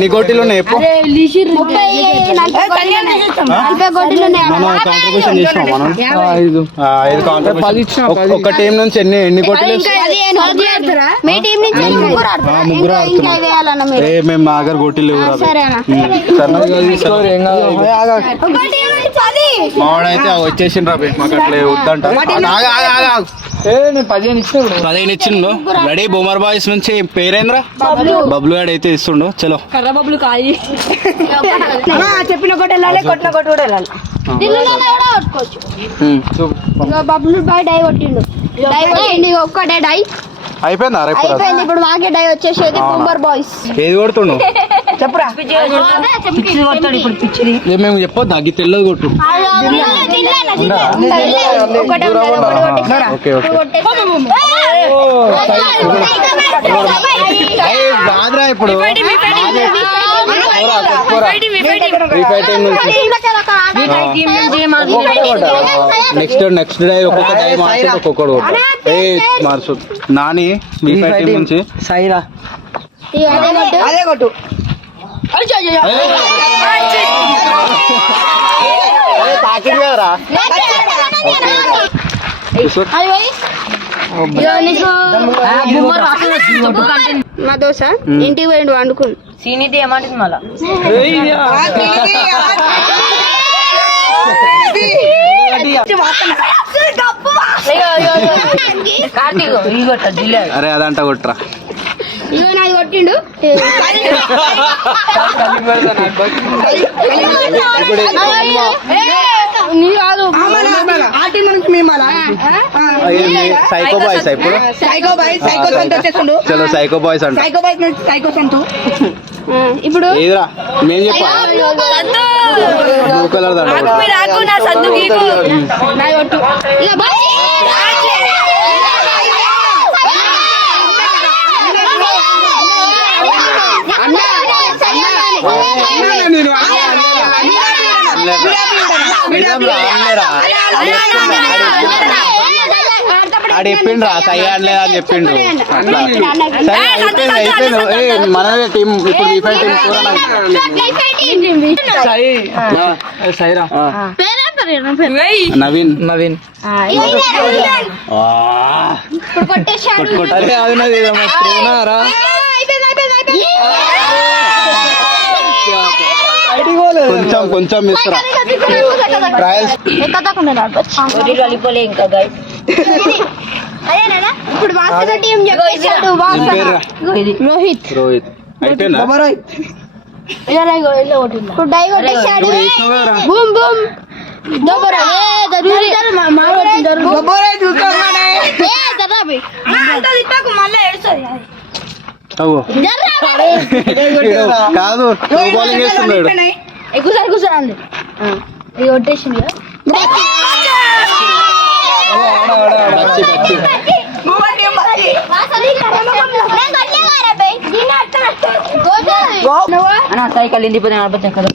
ఎన్ని కోటీలు ఉన్నాయి చెప్పు. కాంట్రిబ్యూషన్ చేసినాం మనం 5 కాంట్రిబ్యూషన్. ఒక టీం నుంచి ఎన్ని కోటీలు? మేము మా దగ్గర కోటీలు మావాడైతే వచ్చేసిండ్రా మాకు అట్లా వద్దంట. 15 ఇచ్చిండు. రెడీ బొమ్మర్ బాయ్స్ నుంచి పేరేంద్రా బబ్లు గాడు అయితే ఇస్తుండు. చలో చెప్పిన కొట్టు వెళ్ళాలి, కొట్టిన కొట్టు కూడా వెళ్ళాలి. బబ్లు బాయ్ డై కొట్టిండు. ఒక్కటే డై అయిపోయిందా? ఇప్పుడు మాకే డై వచ్చేసేది బొమ్మర్ బాయ్స్. ఏది కొడుతుండు చెప్పురా. మేము చెప్పొద్దు అగ్గి తెల్లది కొట్టు. బాద్రా ఇప్పుడు నెక్స్ట్ డే ఒక్కొక్క డై మార్చి ఒక్కొక్కడు మార్చు. నాని V5 టీం నుంచి సైరా అదే కొట్టు. మా దోశ ఇంటికి పోయిండు వండుకుని. సీనిది ఏమంటుంది మళ్ళా? అరే అదంట కొట్రా. ఇగో నాది కొట్టిండు. సైకో బాయ్స్ ఇప్పుడు చలో సైకో బాయ్స్ అంట. ఇప్పుడు ఏదిరా మేము చెప్పా బ్లూ కలర్ దండ ఆడు చెప్పిండ్రా సై ఆడలేదా అని చెప్పిండు. సరే అయిపోయింది మనదే టీం ఇప్పుడు V5 టీం. నవీన్ కొంచెం ఇస్తారా ట్రయల్స్ ఇప్పుడు వాసన టీం రోహిత్ అయిపోయిందా? ఇప్పుడు డై కొట్టేశాడు. బూమ్ బూమ్ కాదు బౌలింగ్ వేస్తున్నాడు. కూర్చోండి ఇది కొట్టేసింది. సైకిల్ ఇండిపోతే ఆడబోతాం కదా.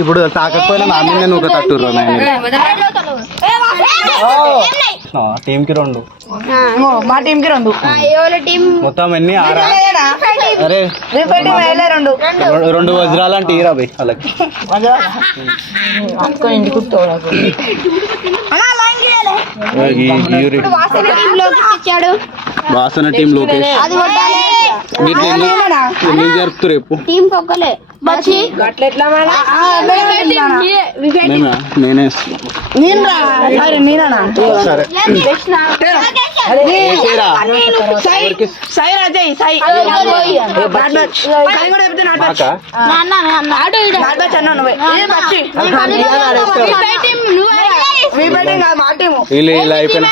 ఇప్పుడు తాకపోయినా నా మీద నేను ఒక తట్టుర్రా టీం కి 2 మా టీం కి 2 మొత్తం ఎన్ని 6. అరే 2 వజ్రాలు అంటే ఇరా బై వాళ్ళకి. వాసన టీం లోకేష్ ఎన్ని జరుపుతూ రేపు నేనే సరే ఇలా అయిపోయినా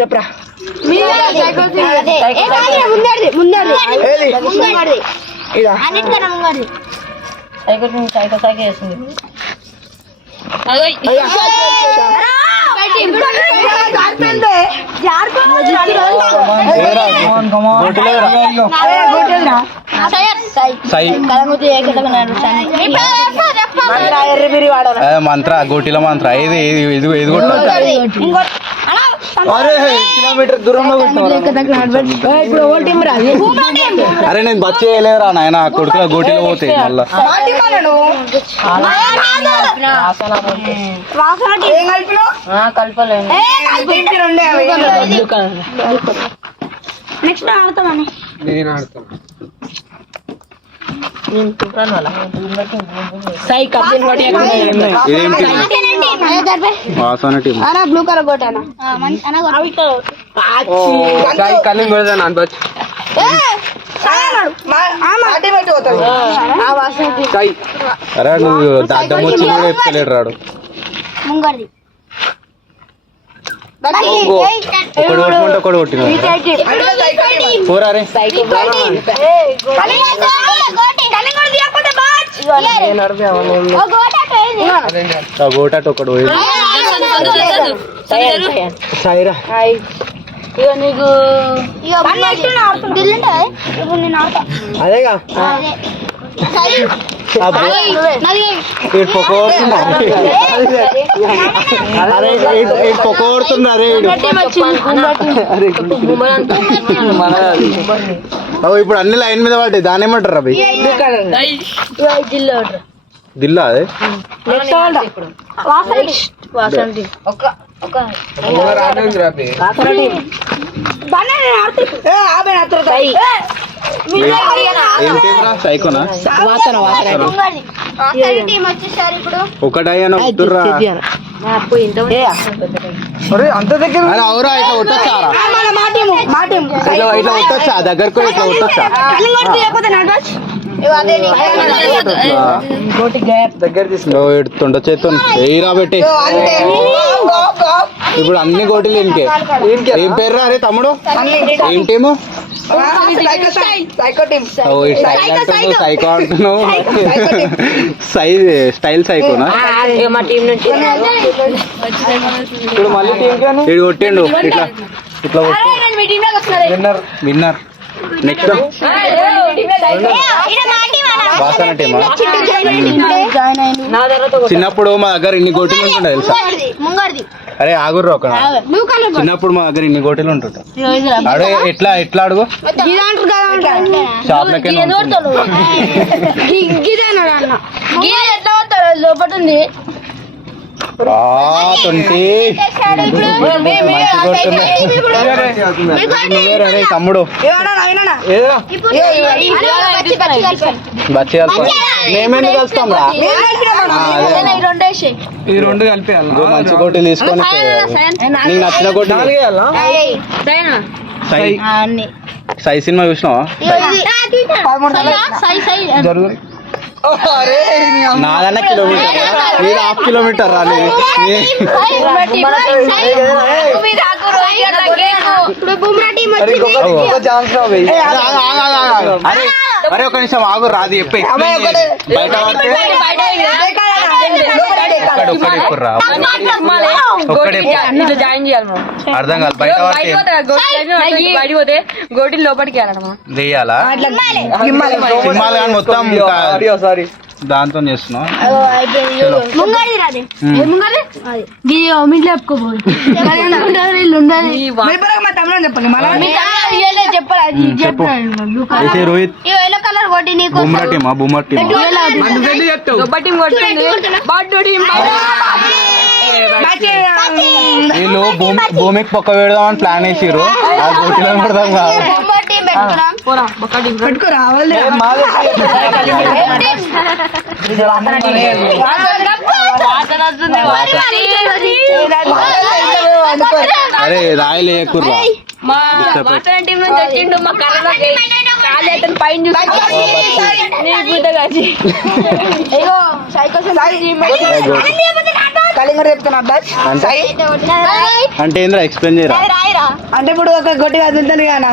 చెప్పరా ఎర్రి బిరి వాడాలి. మంత్ర గోటిల మంత్ర ఇది ఇది ఇది ఇది కొట్టు. అరే కిలోమీటర్ దూరంలో కొట్టినావు. ఇప్పుడు ఓ టీం రాదు. అరే నేను బస్ చేయలేదురా నాయన కొడుకుల గోటిలో పోతే మళ్ళా కలపలేదు. నెక్స్ట్ ఆడతామని నేను ఆడతాను. ఇదేం టీం? వాసన టీం. బ్లూ కలర్ కొట్టానా సాయి కళ్ళని కొడతాను అనుకోవచ్చు. సాయి అరే నువ్వు దద్దం వచ్చి కూడా చెప్తలేడు రాడు. ముంగర్ది ఒకడు కొట్టుకుంటే ఒకడు కొట్టిన పోరా రే. ఆ గోటాట ఒకడు పోయిండు. సాయిరా ఇక నీకు ఇప్పుడు నేను ఆడతా అదేగా పొక్క కొడుతున్నారు ఇప్పుడు అన్ని లైన్ మీద పడ్డాయి. దాని ఏమంటారు అవి దిల్లా అదే ఏం టీం రా? సైకోనా ఒకటయ్యా నవ్వుతుర్రా. అంత దగ్గర అరే అవురా ఇట్లా కొట్టొచ్చారా? ఇట్లా కొట్టొచ్చా దగ్గరకు ఇట్లా కొట్టొచ్చా? దగ్గర తీసుకో. తొండ చేతో ఎయిరా పెట్టి ఇప్పుడు అన్ని గోటీలు ఇంకే. ఏం పేరు రా అరే తమ్ముడు? ఏం టీము? సైకో అంటున్నావు. స్టైల్ సైకోనా? మా టీం నుంచి ఇప్పుడు మళ్ళీ టీం కానీ ఇడు కొట్టిండు ఇట్లా ఇట్లా విన్నర్. విన్నర్. నెక్స్ట్ వాసన టీమా? చిన్నప్పుడు మా దగ్గర ఇన్ని గోటీలు ఉంటుండే తెలుసా? అరే ఆగుర్రు ఒక చిన్నప్పుడు మా దగ్గర ఇన్ని గోటీలు ఉంటుండే. అడే ఎట్లా ఎట్లా అడుగు షాప్లకే లోపల ఉంది 20 తమ్ముడు బచ్చి మేమేందుకు కలుస్తాం రా? ఈ రెండు కలిపేయాలి. మంచి గోటీలు తీసుకొని నీకు నచ్చిన గోటీ సై సినిమా చూసినావా? జరుగు. నాదన్న కిలోమీటర్ ఇది 1/2 కిలోమీటర్ రాలి. అరే ఒక నిమిషం ఆగు రాదు చెప్పి బయట జాయిన్ చేయాలి అర్థం కాదు బయట బయట పోతే గోటి లోపలికి వెయ్యాలా సినిమాలు కానీ మొత్తం సారీ దాంతో చేస్తున్నావు. రోహిత్ బుమ్రా టీమా? బుమ్రా టీమ్ వీళ్ళు భూమికి పొక్క పెడదామని ప్లాన్ వేసిర్రు. ఆ గోటిలో పెడదాం కాదు. అరే రాయలే కుర్రా మా వాసన టీం నుంచి వచ్చిండు మా కర్రలోకి కాలేటని పైన కలింగడు చెప్తున్నా అంటే ఏంద్రా ఎక్స్ప్లెయిన్ చేయరా? అంటే ఇప్పుడు ఒక గొట్టి వదులుతాను కానా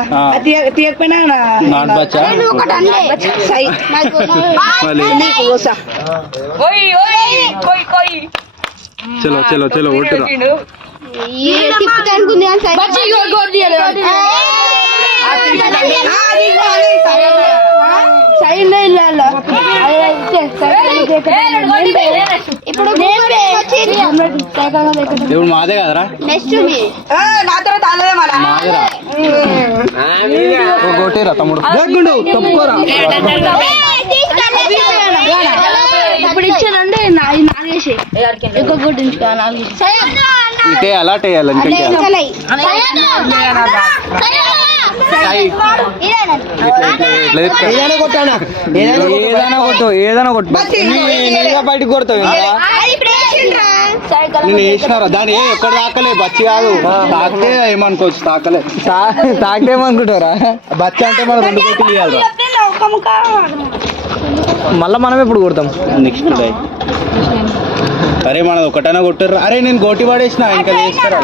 తీయకపోయినా నాట్ బచ్చా చలో చలో చలో ఒట్టురా. ఇప్పుడు ఇప్పుడు మాదే కదరా నెక్స్ట్ నా తర్వాత అన్నదే మన మాదేరా కొట్టేరా తమ్ముడు తప్పుకోరా ఇప్పుడు ఇచ్చానండి నాలుగేసి ఎక్కువ గుడ్డించుకో నాలుగేసి ఇటే అలా వేయాలి ఇంకా ఏదైనా కొట్టానా ఏదైనా కొట్టు ఏదైనా కొట్టు బయటకు కొడతావు నేను వేసినారా దాని ఎక్కడ తాకలే బచ్చి కాదు తాకితే ఏమనుకోవచ్చు తాకలే తాకితే ఏమనుకుంటారా బచ్చి అంటే మనం 2 కోట్లు ఇవ్వాలి మళ్ళీ మనం ఎప్పుడు కొడతాం నెక్స్ట్ డే అరే మనది ఒకటైనా కొట్టారు అరే నేను గోటి పడేసిన ఇంకా వేస్తారా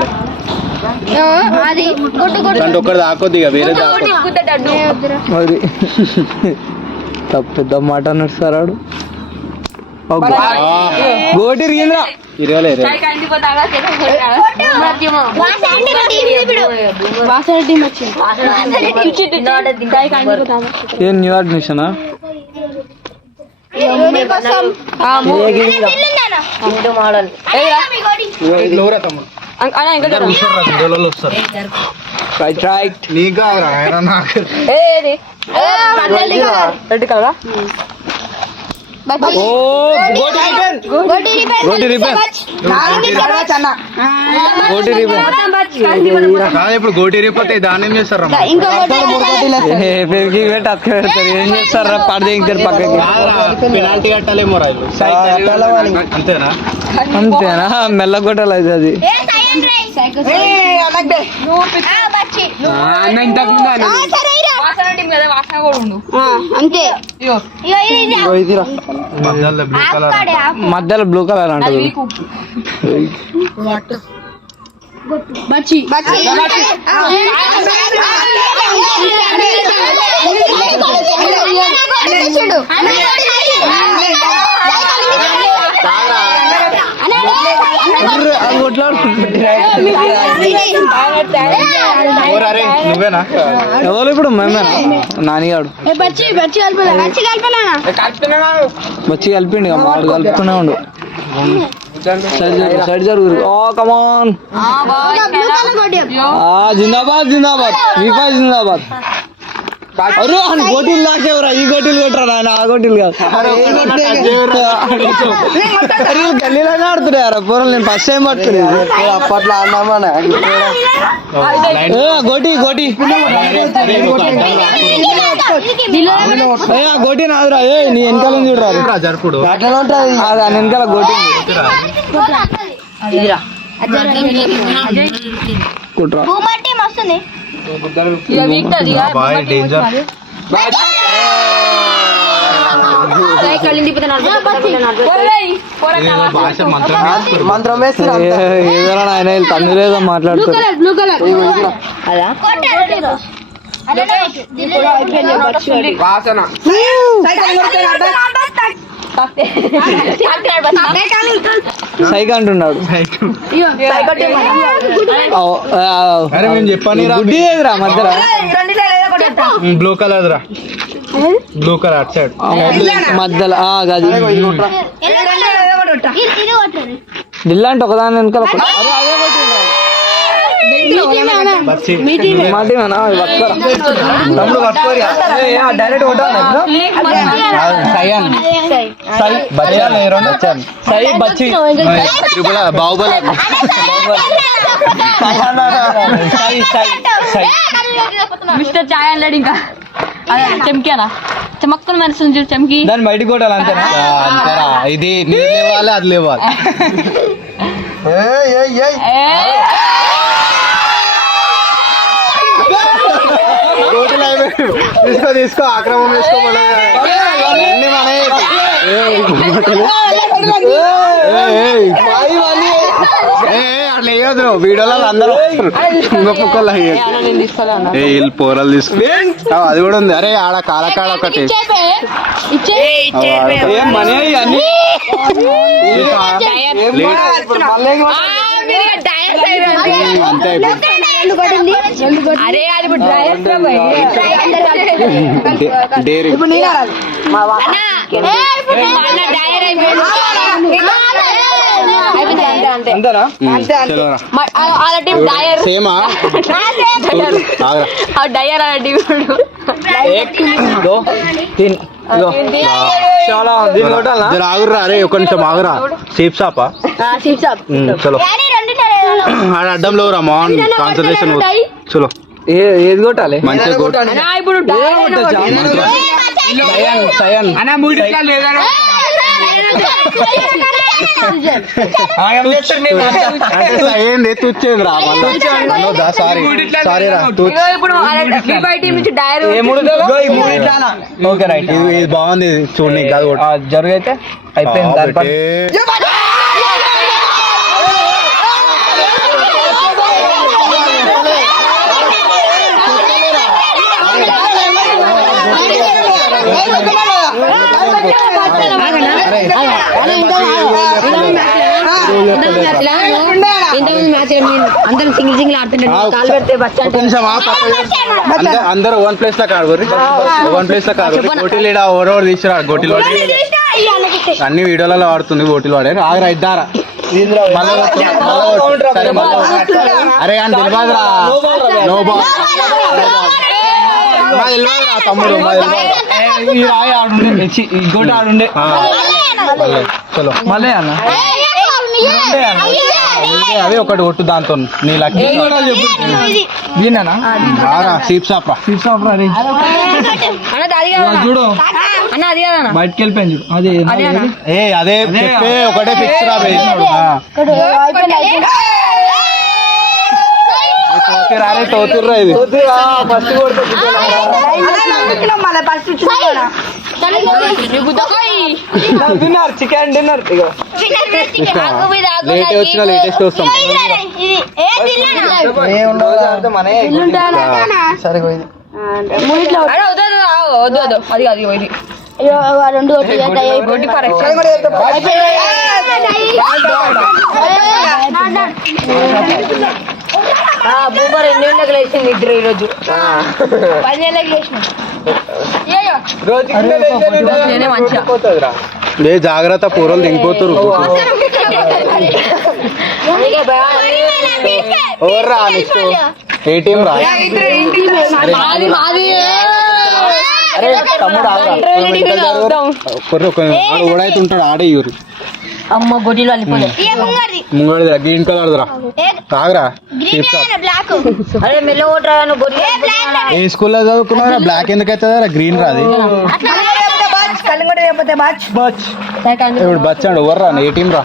అది గుడ్డు గుడ్డు అంటే ఒక్కటి దాకొద్ది ఇక వేరే దాకొద్ది అది పెద్ద మాట నడుస్తారాడు గోటి రీంద్రా ఇరవై ఏం న్యూ అడ్మిషనా మోడల్ రైట్ రైట్ నీకు నాకు రెడ్ కలరా ఓ గోటి రిపెన్ గోటి రిపెన్ కాదు ఇప్పుడు గోటి రిపోతే దాన్ని ఏం చేస్తారు పెరిగి పెట్టి అక్క పెడతారు ఏం చేస్తారు పడితే ఇంకరు పక్కకి పెనాల్టీ కట్టాలేమో రైలు అంతేనా అంతేనా మెల్ల కొట్టాలి అయితే అది అంతే మధ్యలో బ్లూ కలర్ అంటది బచ్చి నువ్వేనా ఎవరు ఇప్పుడు మేమేనా నానిగాడు బచ్చి బచ్చి కలిపి బచ్చి కలిపలేనా వచ్చి కలిపిండి మాడు కలుపుతూనే ఉండు సైడ్ జరుగు ఓ కమాన్ జిందాబాద్ జిందాబాద్ విఫా జిందాబాద్ అరే అని గోటీలు లాకేవరా ఈ గోటీలు కొట్టరా నాయన ఆ గోటీలు కాదు గల్లీలోనే ఆడుతున్నారా పూర్వం నేను ఫస్ట్ టైం పడుతున్నాను అప్పట్లో ఆడినామా గోటి గోటి గోటి నాదురా ఏ నీ వెనకాల చూడరా జరుపుడు అట్లా ఉంటుంది దాని వెనకాల గోటి కుట్రా వస్తుంది డేంజర్ భాష మంత్రం ఏదైనా ఆయన తమిళేదో మాట్లాడుతారు బ్లూ కలర్ వాసన సైక్ అంటున్నాడు అరే నేను చెప్పాను గుడ్డి ఏదిరా మధ్యలో బ్లూ కలర్ రా బ్లూ కలర్ అటు సైడ్ మధ్యలో అది ఢిల్లా అంటే ఒకదాని వెనకాల తమ్ముడు పట్టుకోరి డైరెక్ట్ బాహుబలి మిస్టర్ చాయ్ అన్నాడు ఇంకా చెంకియానా చమక్కుని మనసు చూడు చెంకి దాన్ని బయటకు కొట్టాలి అంతేనా అంతేరా ఇది నీళ్ళు లేవాలి అది లేవాలి తీసుకో తీసుకో ఆక్రమం తీసుకో అట్లా వేయదు వీడియోలో అందరూ ఇంకొకళ్ళు వీళ్ళు పోరలు తీసుకు అది కూడా ఉంది అరే ఆడ కాలకాడ ఒకటి మనీ అన్ని అంతే అరే అది డైరీ డైరీ అంతేనా చలోరా వాళ్ళ టీం డయర్ సేమా డయర్ వాళ్ళ టీం చాలా దీన్ని కొట్టాలా జర ఆగురా అరే ఒక నిమిషం ఆగురా సీప్ షాపా చలో ఆడ అడ్డంలో రా మాన్ కాన్సన్ట్రేషన్ చలో ఏది కొట్టాలి మంచిగా కొట్టు. ఇప్పుడు సయన్ అంటే సయన్ తెచ్చేది రా సారీ సారీ రా ఇప్పుడు టీం నుంచి డయర్ ఓకే రైట్ ఇది బాగుంది ఇది చూడండి కాదు జరుగైతే అయిపోయింది దానిపై అందరం సింగిల్ సింగిల్ అందరూ వన్ ప్లేస్ లో కాదు వన్ ప్లేస్ లో కాదు గోటీలు ఓవర్ తీసుకురా గోటీలు అన్ని వీడియోలలో వాడుతుంది గోటీలు వాడే ఆగరా ఇద్దారా అరే అని తెలియదురా నో బాల్ తమ్ముడు ఈ రాయి ఆడుండే ఇంకోటి ఆడుండే చలో మళ్ళీ అన్న అవి ఒకటి కొట్టు దాంతో నీ లక్కీ దీనేనా సీప్ షాప్ చూడు అన్న అది కదన్నా బయటకి వెళ్ళిపోయింది చూడు అది ఏ అదే చెప్పే ఒకటే ఫిక్స్ రా రారే తోతుర్రా ఇది డిన్నర్ చికెన్ డిన్నర్ లేట్ వచ్చిన లేటెస్ట్ వస్తాం సరే వద్దు అది అది ఇది రెండు బూబర్ 8 గంటలకు లేచింది ఇద్దరు ఈరోజు 10 గంటలకు లేచిన నేనే మంచిగా ఏ జాగ్రత్త పూరలు దిగిపోతురు ఓర్రా నెక్స్ట్ ఏ టీం రా అరే తమ్ముడు ఓడైతుంటాడు ఆడే ఇవ్వరు అమ్మ గొడ్డిలో వెళ్ళిపోలే ముంగడిదిరా గ్రీన్ కలర్ రా తాగరా అరే మెల్ల ఓట్రా గొడ్డి ఏ స్కూల్లో చదువుకున్నారా బ్లాక్ ఎందుకు అవుతుందా గ్రీన్ రాది ఇప్పుడు బచ్చాడు ఎవర్రా ఏ టీం రా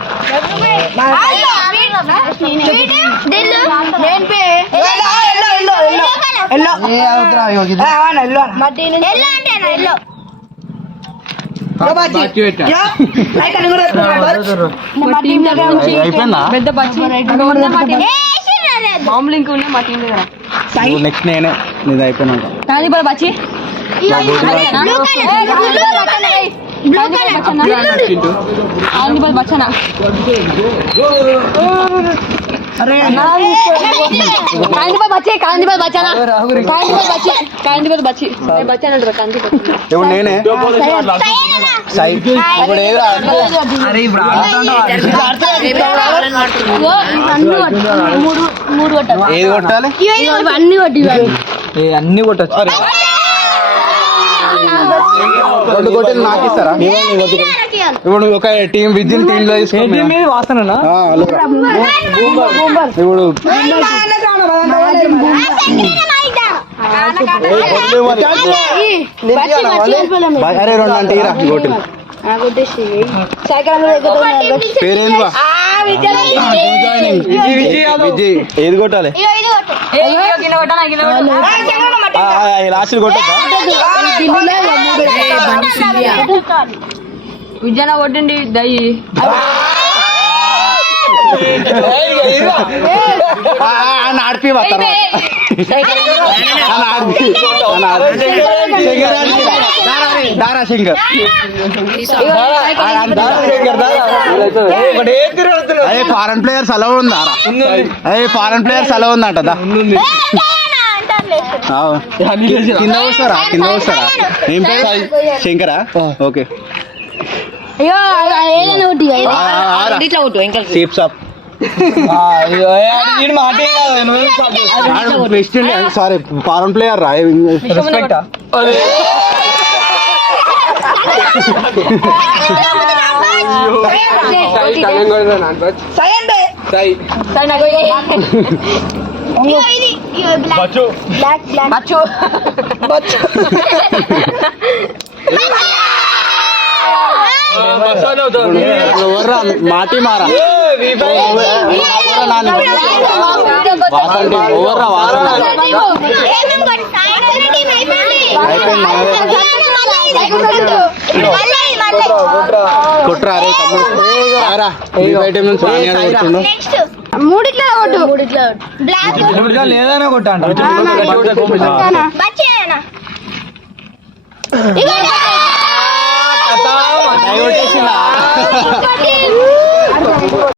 అయిపోయిందా పెద్ద మామూలు ఇంకా ఉన్నాయి మా టీం దగ్గర నెక్స్ట్ నేనే నీది అయిపోయినాక కానీ బాబు బచ్చి బచ్చనా ఇప్పుడు నేనే ఇప్పుడు ఏది కొట్టాలి అన్ని కొట్టచ్చు రెండు కొట్టలు నాకు ఇస్తారా ఇప్పుడు ఒక టీం విజిల్ టీమ్ లో తీసుకుంటే వాసన ఇప్పుడు అరే రెండు అంటే ఇరా గోటీలు పేరేంది బా విజయ్ ఏది కొట్టాలి లాస్ట్ కొట్టద్దా విజయన కొట్టండి దయ్యి ఆడిపి దారా సింగర్ అదే ఫారెన్ ప్లేయర్స్ అలా ఉందా అదే ఫారెన్ ప్లేయర్స్ అలా ఉందంట కింద వస్తారా ఏం పేరు శంకరా ఓకే ఏదైనా ఇట్లా కొట్టు ఇంకా సీప్ షాప్ వీడు మాటే కాదు నువ్వేం start చేస్తావు? ప్రెసిడెంట్ సారీ ఫారెన్ ప్లేయర్ రా Respect ఆ? ఎవర్రా మాటి మారా వాసంటి ఎవర్రా వాసన కొట్రా అరే తమ్ముడు రారా ఐటమ్ నుంచి కొడుతుండు మూడిట్లో కొట్టు బ్లాక్ ఇప్పుడు లేదనే కొట్టా బచ్చేనా కొట్టేసిందా